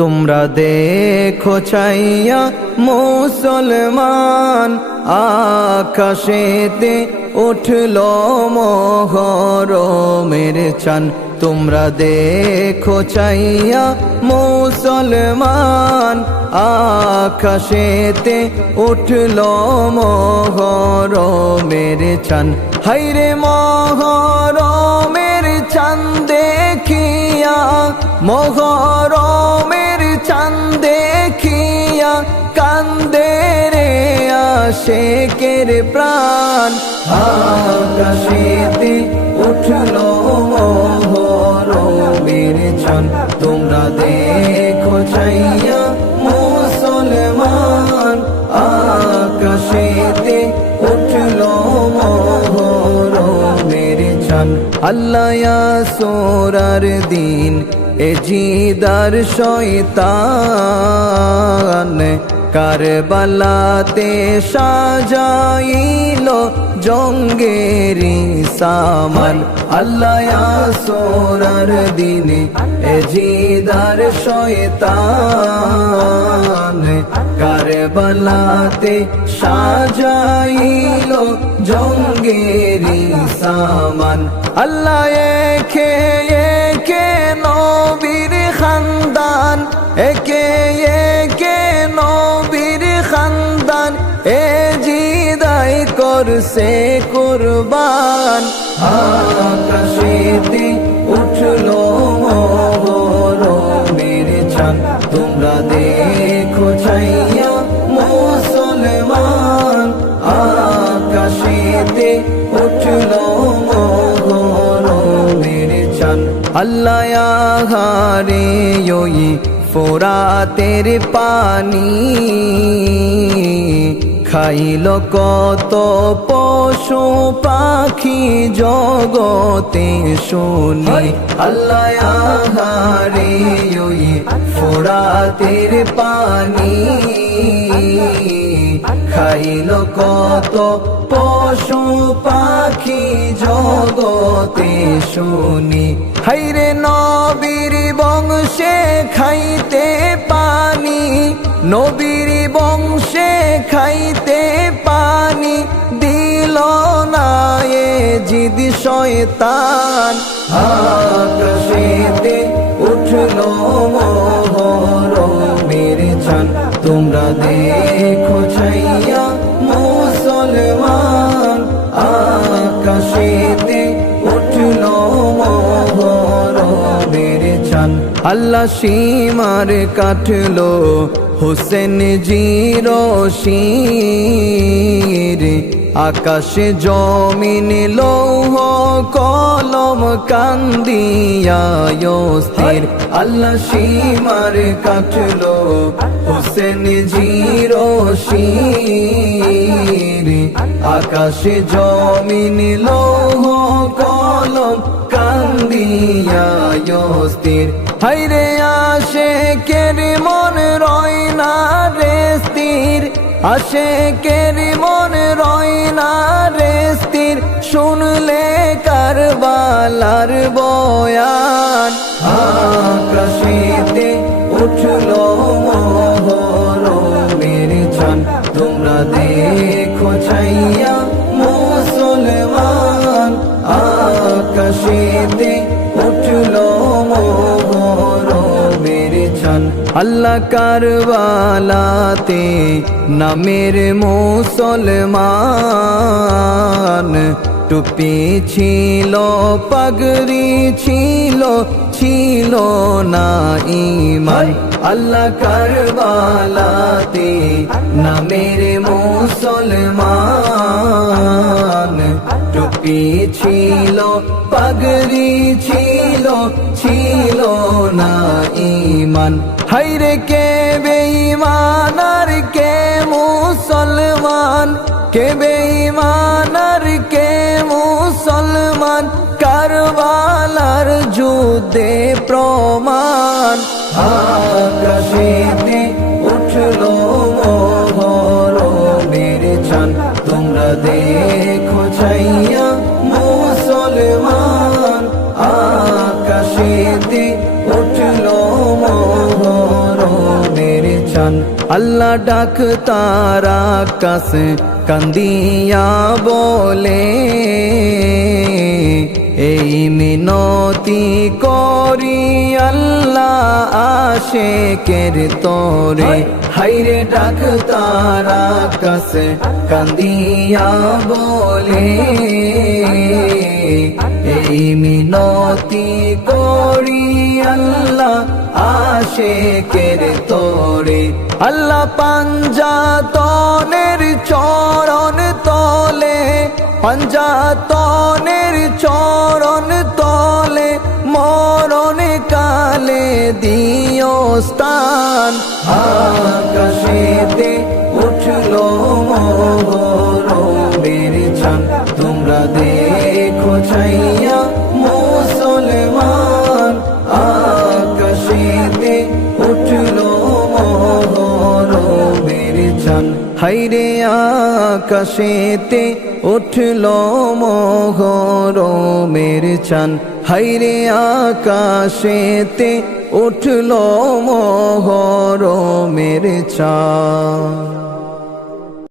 তোমরা দেখো চাইয়া মুসলমান, আকাশেতে উঠল মহরমের চাঁদ। তোমরা দেখো চাইয়া মুসলমান, আকাশেতে উঠল মহরমের চাঁদ। হায়রে মহরমের চাঁদ দেখিয়া, মহরমের চাঁদ দেখিয়া কান্দে রে আশিকের প্রাণ। আকাশেতে উঠল মহরমের চাঁদ। তোমরা দেখো চাইয়া মুসলমান, আকাশেতে উঠল মহরমের চাঁদ। আল্লাহ ইয়াসুরার দিন এ জিদার শয়তান, কারবালাতে সাজাইল জঙ্গেরি সামান। আল্লাহ ইয়াসুরার দিনে এ জিদার শয়তান, কারবালাতে সাজাইল জঙ্গেরি সামান। আল্লাহ একে একে নবীর খানদান, একে একে নবীর খানদান এ জিদাই করছে কুরবান। আকাশেতে উঠল মহরমের চাঁদ। তোমরা দেখো চাইয়া মুসলমান, আকাশেতে উঠল মহরমের চাঁদ। আল্লাহ আহারে ওই ফোরাতের পানি, খাইল কত পশু পাখি জগতে শুনি। আল্লাহ আহারে ওই ফোরাতের পানি, খাইল কত পশু পাখি জগতে শুনি। হায়রে নবীর বংশে খাইতে পানি, নবীর বংশে খাইতে পানি দিল না এ জিদ শয়তান। আকাশেতে উঠল মহরমের চাঁদ। তোমরা দেখো চাইয়া মুসলমান, আকাশেতে উঠল মহরমের চাঁদ। আল্লাহ সীমার কাটলো হোসেন জির শির, আকাশে জমিন লৌহ কলম কান্দিয়া স্থির। আল্লাহ সীমার কাটলো হোসেন জির শির, আকাশে জমিন লৌহ কলম কান্দিয়া স্থির। হায়রে আশিকের মন রয় না রে স্থির, আশিকের মন রয় না রে স্থির, শুনলে কারবালার বয়ান। আকাশেতে উঠল মহরমের চাঁদ। তোমরা দেখো চাইয়া মুসলমান, আকাশেতে উঠল মহরমের চাঁদ। আল্লাহ কারবালাতে নামের মুসলমান, টুপি ছিল পাগড়ি ছিল, ছিল না ঈমান। আল্লাহ কারবালাতে নামের মুসলমান, টুপি ছিল পাগড়ি ছিল, ছিল না ঈমান। হায়রে কে বেঈমান আর কে মুসলমান, কে বেঈমান আর কে মুসলমান, কারবালার যুদ্ধে প্রমাণ। আকাশেতে উঠল মহরমের চাঁদ। তোমরা দেখো চাইয়া মুসলমান, আকাশেতে উঠল মহরমের চান আল্লাহ ডাক তারা কাছে কান্দিয়া বলে এই মিনতি করি আল্লাহ আশিকের তরে হায়রে ডাক তারা কাছে কান্দিয়া বলে এই মিনতি করি আল্লাহ আশিকের তরে আল্লাহ পাঞ্জাতনের চরণ তলে পাঞ্জাতনের চরণ তলে মরণ কালে দিও স্থান আকাশেতে উঠলো মহরমের চাঁদ তোমরা দেখো ছাইয়া মুসলমান আকাশেতে উঠলো মহরমের চাঁদ হায়রে আকাশেতে উঠলো মহরমের চাঁদ হায়রে আকাশেতে উঠলো মহরমের চাঁদ।